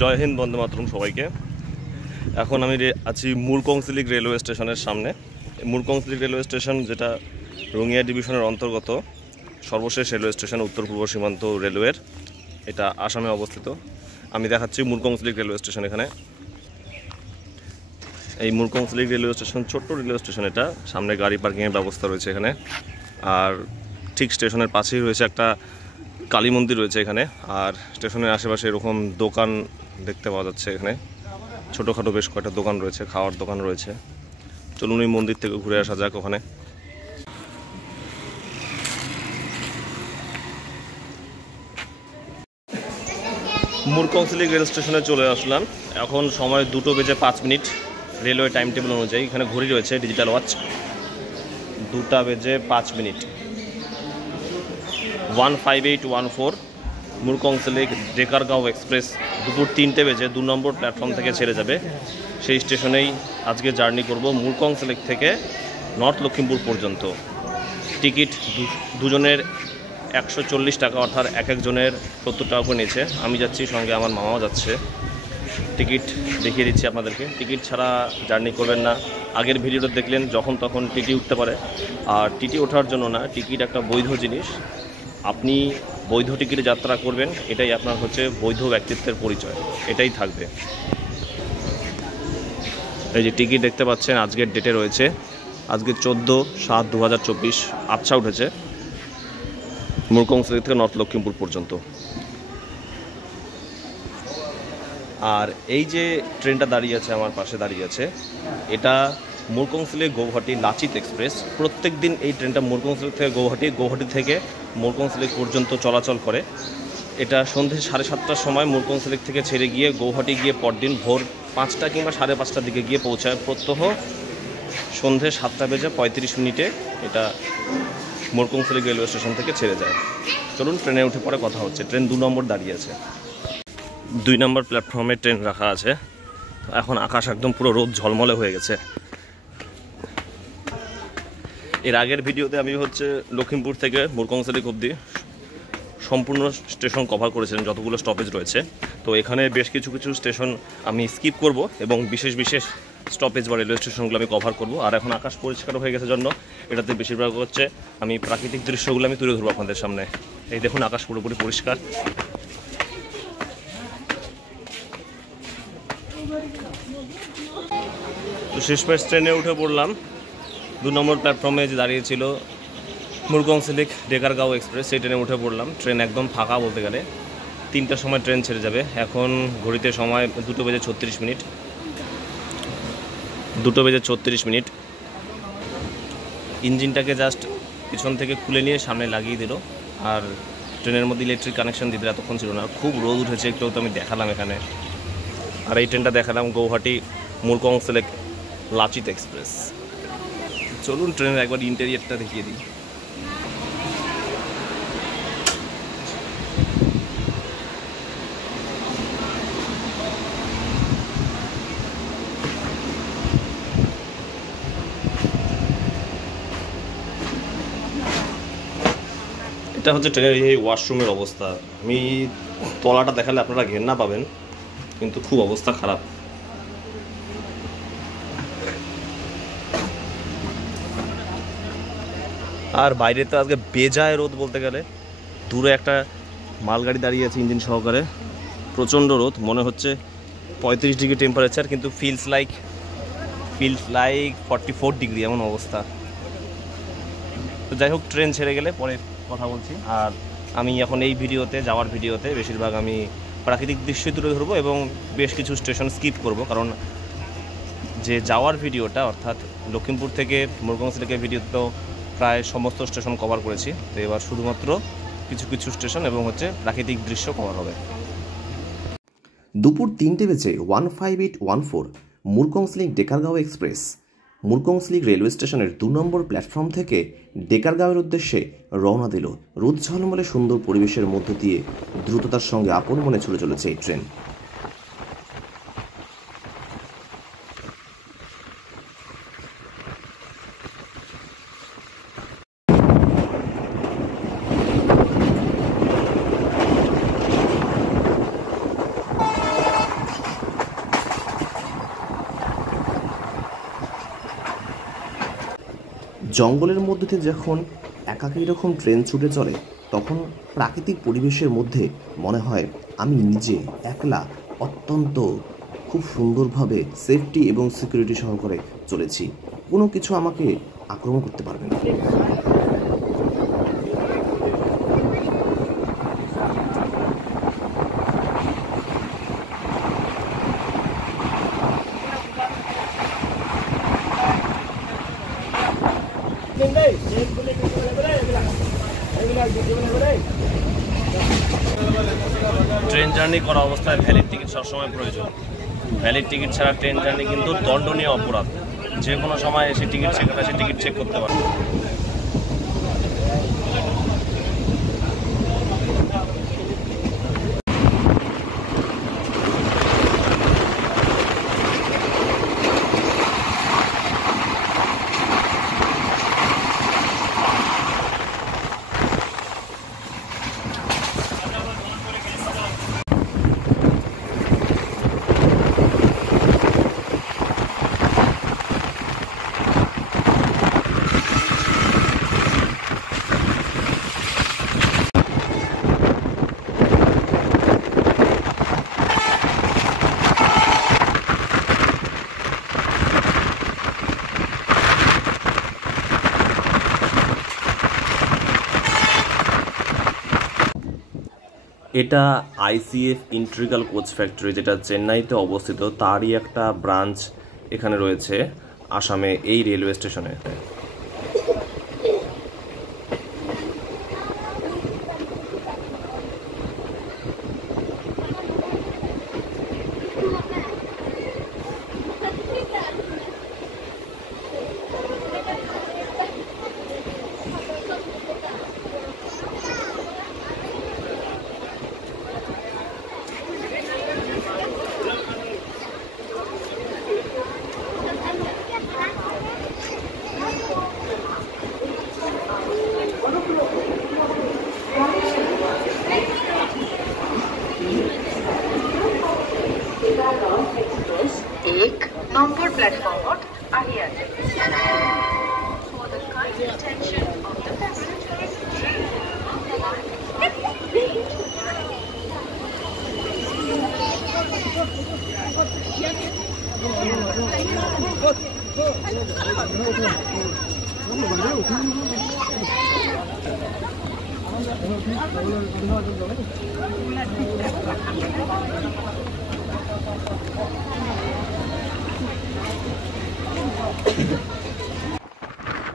জয় হিন্দ, বন্দে মাতরম সবাইকে। এখন আমি আছি মুরকংসিলিক রেলওয়ে স্টেশনের সামনে। মুরকংসিলিক রেলওয়ে স্টেশন যেটা রঙিয়া ডিভিশনের অন্তর্গত সর্বশেষ রেলওয়ে স্টেশন উত্তর পূর্ব সীমান্ত রেলওয়ের। এটা আসামে অবস্থিত। আমি দেখাচ্ছি মুরকংসিলিক রেলওয়ে স্টেশন। এখানে এই মুরকংসিলিক রেলওয়ে স্টেশন ছোট্ট রেলওয়ে স্টেশন। এটা সামনে গাড়ি পার্কিংয়ের ব্যবস্থা রয়েছে এখানে। আর ঠিক স্টেশনের পাশেই রয়েছে একটা কালী মন্দির রয়েছে এখানে। আর স্টেশনের আশেপাশে এরকম দোকান দেখতে পাওয়া যাচ্ছে। এখানে ছোটোখাটো বেশ কয়েকটা দোকান রয়েছে, খাওয়ার দোকান রয়েছে। চলুন এই মন্দির থেকে ঘুরে আসা যাক ওখানে। মুরকংসিলিক রেল স্টেশনে চলে আসলাম। এখন সময় 2:05। রেলওয়ে টাইম টেবিল অনুযায়ী এখানে ঘড়ি রয়েছে, ডিজিটাল ওয়াচ। 2:05। 15814 মুরকংসিলিক ডেকারগাঁও এক্সপ্রেস দুপুর 3টে বেজে 2 নম্বর প্ল্যাটফর্ম থেকে ছেড়ে যাবে। সেই স্টেশনেই আজকে জার্নি করব মুরকংসিলিক থেকে নর্থ লক্ষ্মীমপুর পর্যন্ত। টিকিট দুজনের 140 টাকা, অর্থাৎ এক একজনের 70 টাকা করে নিয়েছে। আমি যাচ্ছি, সঙ্গে আমার মামাও যাচ্ছে। টিকিট দেখিয়ে দিচ্ছি আপনাদেরকে। টিকিট ছাড়া জার্নি করবেন না। আগের ভিডিওটা দেখলেন, যখন তখন টিটি উঠতে পারে। আর টিটি ওঠার জন্য না, টিকিট একটা বৈধ জিনিস। আপনি বৈধ টিকিটে যাত্রা করবেন, এটাই আপনার হচ্ছে বৈধ ব্যক্তিত্বের পরিচয়, এটাই থাকবে। এই যে টিকিট দেখতে পাচ্ছেন আজকের ডেটে রয়েছে, আজকে 14/7/2024। আচ্ছা উঠেছে মুরকংসিলিক থেকে নর্থ লক্ষ্মীমপুর পর্যন্ত। আর এই যে ট্রেনটা দাঁড়িয়ে আছে, আমার পাশে দাঁড়িয়ে আছে, এটা মুরকংসিলিক গৌহাটি লাচিত এক্সপ্রেস। প্রত্যেক দিন এই ট্রেনটা মুরকংসিলিক থেকে গৌহাটি থেকে মুরকংসিলিক পর্যন্ত চলাচল করে। এটা সন্ধ্যে 7:30টার সময় মুরকংসিলিক থেকে ছেড়ে গিয়ে গৌহাটি গিয়ে পরদিন ভোর 5টা কিংবা 5:30টার দিকে গিয়ে পৌঁছায়। প্রত্যহ সন্ধ্যে 7:35 এটা মুরকংসিলিক রেলওয়ে স্টেশন থেকে ছেড়ে যায়। চলুন ট্রেনে উঠে পরে কথা হচ্ছে। ট্রেন 2 নম্বর দাঁড়িয়ে আছে, 2 নম্বর প্ল্যাটফর্মে ট্রেন রাখা আছে। এখন আকাশ একদম পুরো রোদ ঝলমলে হয়ে গেছে। এর আগের ভিডিওতে আমি হচ্ছে লক্ষ্মীমপুর থেকে মুরকংসিলিক অবধি সম্পূর্ণ স্টেশন কভার করেছিলাম, যতগুলো স্টপেজ রয়েছে। তো এখানে বেশ কিছু স্টেশন আমি স্কিপ করব এবং বিশেষ স্টপেজ বা রেলওয়ে স্টেশনগুলো আমি কভার করব। আর এখন আকাশ পরিষ্কার হয়ে গেছে জন্য এটাতে বেশিরভাগ হচ্ছে আমি প্রাকৃতিক দৃশ্যগুলো আমি তুলে ধরবো আপনাদের সামনে। এই দেখুন, আকাশ পুরোপুরি পরিষ্কার। তো শেষমেশ ট্রেনে উঠে পড়লাম। 2 নম্বর প্ল্যাটফর্মে যে দাঁড়িয়েছিল মুরকংসিলিক ডেকারগাঁও এক্সপ্রেস, সেই ট্রেনে উঠে পড়লাম। ট্রেন একদম ফাঁকা বলতে গেলে। 3টার সময় ট্রেন ছেড়ে যাবে। এখন ঘড়িতে সময় 2:36। 2:36। ইঞ্জিনটাকে জাস্ট পিছন থেকে খুলে নিয়ে সামনে লাগিয়ে দিল। আর ট্রেনের মধ্যে ইলেকট্রিক কানেকশন দিতে এতক্ষণ ছিল না। খুব রোদ উঠেছে, একটু তো আমি দেখালাম এখানে। আর এই ট্রেনটা দেখালাম গৌহাটি মুরকংসিলিক লাচিত এক্সপ্রেস। চলুন ট্রেনের একবার ইন্টেরিয়রটা দেখিয়ে দিই। এটা হচ্ছে ট্রেনের এই ওয়াশরুমের অবস্থা। আমি তলাটা দেখালে আপনারা ঘেন্না পাবেন, কিন্তু খুব অবস্থা খারাপ। আর বাইরে তো আজকে বেজায় রোদ বলতে গেলে। দূরে একটা মালগাড়ি দাঁড়িয়ে আছে ইঞ্জিন সহকারে। প্রচণ্ড রোদ, মনে হচ্ছে 35 ডিগ্রি টেম্পারেচার, কিন্তু ফিলস লাইক 44 ডিগ্রি এমন অবস্থা। তো যাই হোক, ট্রেন ছেড়ে গেলে পরে কথা বলছি। আর আমি এখন এই যাওয়ার ভিডিওতে বেশিরভাগ আমি প্রাকৃতিক দৃশ্যই তুলে ধরবো এবং বেশ কিছু স্টেশন স্কিপ করব, কারণ যে যাওয়ার ভিডিওটা অর্থাৎ লক্ষ্মীমপুর থেকে মুরকংসিলিকের ভিডিও তো প্রায় সমস্ত স্টেশন কভার করেছি। তো এবার শুধুমাত্র কিছু স্টেশন এবং হচ্ছে প্রাকৃতিক দৃশ্য কভার হবে। দুপুর 3টে বেজে 15814 মুরকংসিলিক ডেকারগাঁও এক্সপ্রেস মুরকংসিলিক রেলওয়ে স্টেশনের 2 নম্বর প্ল্যাটফর্ম থেকে ডেকারগাঁওয়ের উদ্দেশ্যে রওনা দিল। রোদ ঝলমলে সুন্দর পরিবেশের মধ্য দিয়ে দ্রুততার সঙ্গে আপন মনে ছুটে চলেছে এই ট্রেন। জঙ্গলের মধ্যে দিয়ে যখন একাকী রকম ট্রেন ছুটে চলে তখন প্রাকৃতিক পরিবেশের মধ্যে মনে হয় আমি নিজে একলা অত্যন্ত খুব সুন্দরভাবে সেফটি এবং সিকিউরিটি সহকারে চলেছি, কোনো কিছু আমাকে আক্রমণ করতে পারবে না। ট্রেন জার্নি করা অবস্থায় ভ্যালিড টিকিট সবসময় প্রয়োজন। ভ্যালিড টিকিট ছাড়া ট্রেন জার্নি কিন্তু দণ্ডনীয় অপরাধ। যে কোনো সময় এসে টিকিট চেক করতে পারে। এটা আইসিএফ ইন্ট্রিগাল কোচ ফ্যাক্টরি, যেটা চেন্নাইতে অবস্থিত, তারই একটা ব্রাঞ্চ এখানে রয়েছে আসামে এই রেলওয়ে স্টেশনে। एक नंबर प्लेटफॉर्मत आহি আছে। For the kind attention of the passengers, train on the line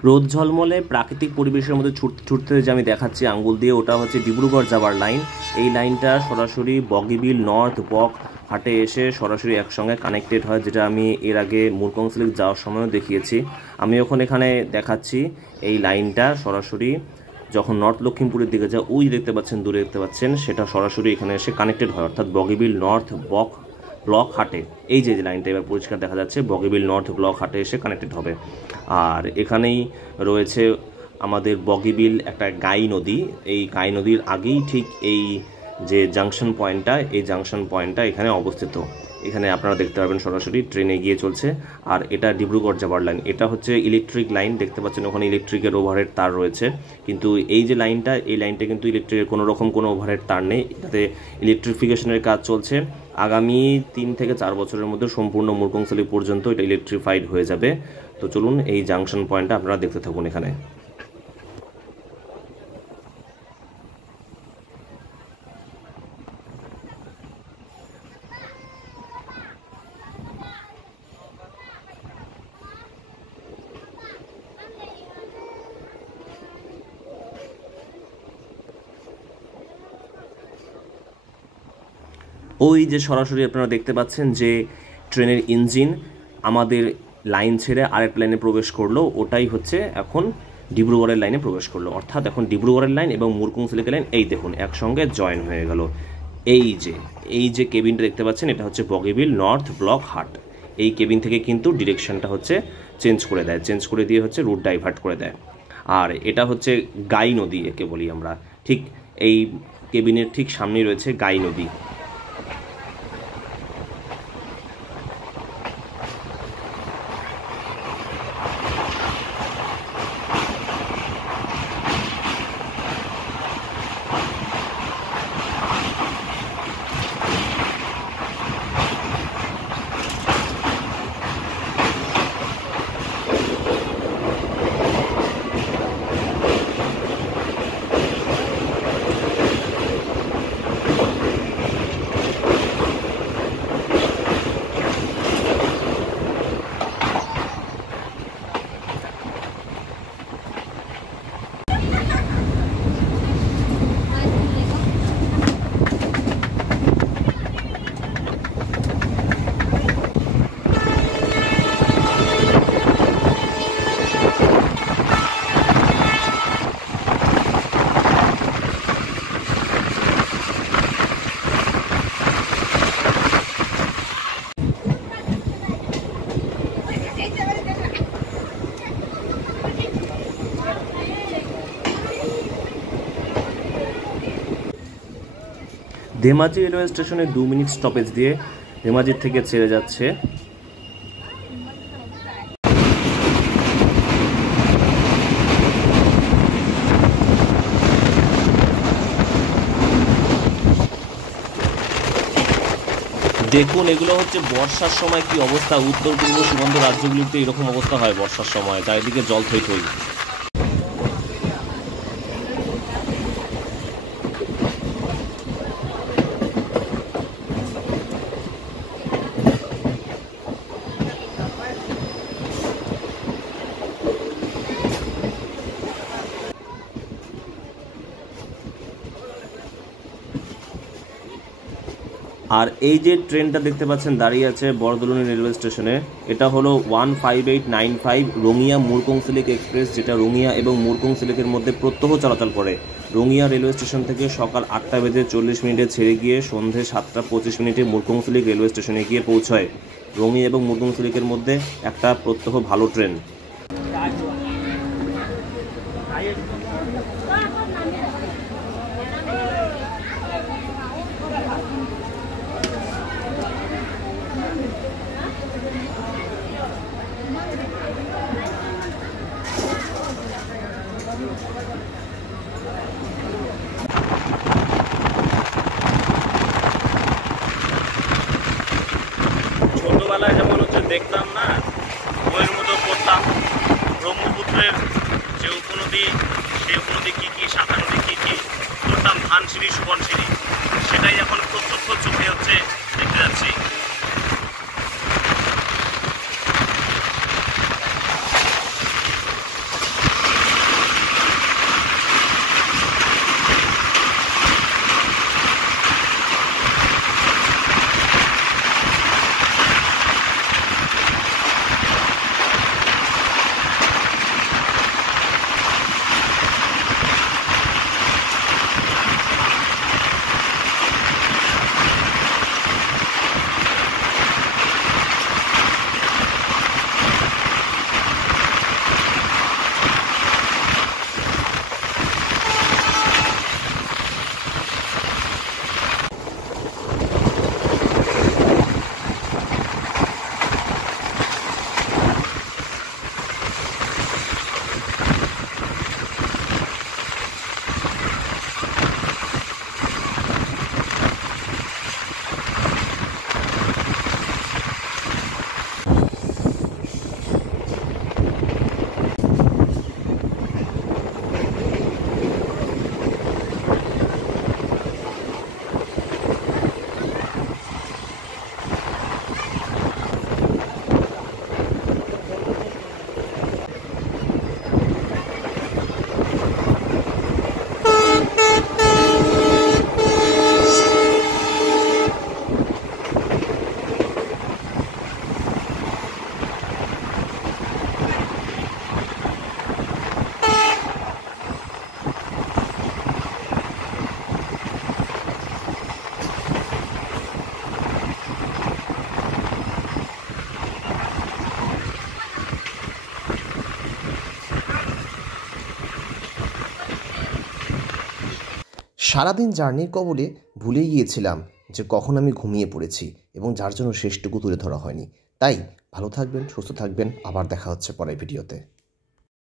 রোদ ঝলমলে প্রাকৃতিক পরিবেশের মধ্যে ছুটতে যে আমি দেখাচ্ছি আঙ্গুল দিয়ে, ওটা হচ্ছে ডিব্রুগড় যাবার লাইন। এই লাইনটা সরাসরি বগিবিল নর্থ বক হাটে এসে সরাসরি একসঙ্গে কানেক্টেড হয়, যেটা আমি এর আগে মুরকংসলেক যাওয়ার সময়ও দেখিয়েছি। আমি এখন এখানে দেখাচ্ছি এই লাইনটা সরাসরি যখন নর্থ লক্ষ্মীমপুরের দিকে যায়, ওই দেখতে পাচ্ছেন, দূরে দেখতে পাচ্ছেন, সেটা সরাসরি এখানে এসে কানেক্টেড হয়, অর্থাৎ বগিবিল নর্থ বক ব্লক হাটে। এই যে লাইনটা এবার পরিষ্কার দেখা যাচ্ছে, বগিবিল নর্থ ব্লক হাটে এসে কানেক্টেড হবে। আর এখানেই রয়েছে আমাদের বগিবিল একটা গাই নদী। এই গাই নদীর আগেই ঠিক এই যে জাংশন পয়েন্টটা, এই জাংশন পয়েন্টটা এখানে অবস্থিত। এখানে আপনারা দেখতে পাবেন সরাসরি ট্রেন এগিয়ে চলছে। আর এটা ডিব্রুগড় যাবার লাইন, এটা হচ্ছে ইলেকট্রিক লাইন, দেখতে পাচ্ছেন ওখানে ইলেকট্রিকের ওভারহেড তার রয়েছে। কিন্তু এই যে লাইনটা, এই লাইনটা কিন্তু ইলেকট্রিকের কোনো রকম কোনো ওভারহেড তার নেই, এটাতে ইলেকট্রিফিকেশনের কাজ চলছে। আগামী 3 থেকে 4 বছরের মধ্যে সম্পূর্ণ মুরকংসলেক পর্যন্ত এটা ইলেকট্রিফাইড হয়ে যাবে। তো চলুন এই জাংশন পয়েন্টটা আপনারা দেখতে থাকুন এখানে। ওই যে সরাসরি আপনারা দেখতে পাচ্ছেন যে ট্রেনের ইঞ্জিন আমাদের লাইন ছেড়ে আরেক লাইনে প্রবেশ করলো, ওটাই হচ্ছে এখন ডিব্রুগড়ের লাইনে প্রবেশ করলো। অর্থাৎ এখন ডিব্রুগড়ের লাইন এবং মুরকংসলেকের লাইন এই দেখুন একসঙ্গে জয়েন হয়ে গেল। এই যে কেবিনটা দেখতে পাচ্ছেন, এটা হচ্ছে বগিবিল নর্থ ব্লক হাট। এই কেবিন থেকে কিন্তু ডিরেকশনটা হচ্ছে চেঞ্জ করে দিয়ে হচ্ছে রুট ডাইভার্ট করে দেয়। আর এটা হচ্ছে গাই নদী, একে বলি আমরা। ঠিক এই কেবিনের ঠিক সামনেই রয়েছে গাই নদী। ধেমাজি রেলওয়ে স্টেশনে 2 মিনিট স্টপেজ দিয়ে ধেমাজির থেকে ছেড়ে যাচ্ছে দেখুন এগুলো হচ্ছে বর্ষার সময় কি অবস্থা। উত্তর পূর্ব সীমান্ত রাজ্যগুলিতে এরকম অবস্থা হয় বর্ষার সময়, চারিদিকে জল থই থই। আর এই যে ট্রেনটা দেখতে পাচ্ছেন দাঁড়িয়ে আছে বড়দলনি রেলওয়ে স্টেশনে, এটা হলো 15895 রঙিয়া মুরকংসেলেক এক্সপ্রেস, যেটা রঙিয়া এবং মুরকংসেলেকের মধ্যে প্রত্যহ চলাচল করে। রঙিয়া রেলওয়ে স্টেশন থেকে সকাল 8:40 ছেড়ে গিয়ে সন্ধে 7:25 মুরকংসেলেক রেলওয়ে স্টেশনে গিয়ে পৌঁছায়। রঙিয়া এবং মুরকংসেলেকের মধ্যে একটা প্রত্যহ ভালো ট্রেন। ছোটবেলায় যেমন হচ্ছে দেখতাম না, বইয়ের মতো পড়তাম ব্রহ্মপুত্রের যে উপনদী, সেই উপনদী কী কী, শাখা নদী কী কী, পড়তাম ধানসিঁড়ি, সুবনসিঁড়ি, সেটাই এখন প্রত্যক্ষ চোখে হচ্ছে দেখতে যাচ্ছি। সারাদিন জার্নির কবলে ভুলে গিয়েছিলাম যে কখন আমি ঘুমিয়ে পড়েছি এবং যার জন্য শেষটুকু তুলে ধরা হয়নি। তাই ভালো থাকবেন, সুস্থ থাকবেন, আবার দেখা হচ্ছে পরের ভিডিওতে।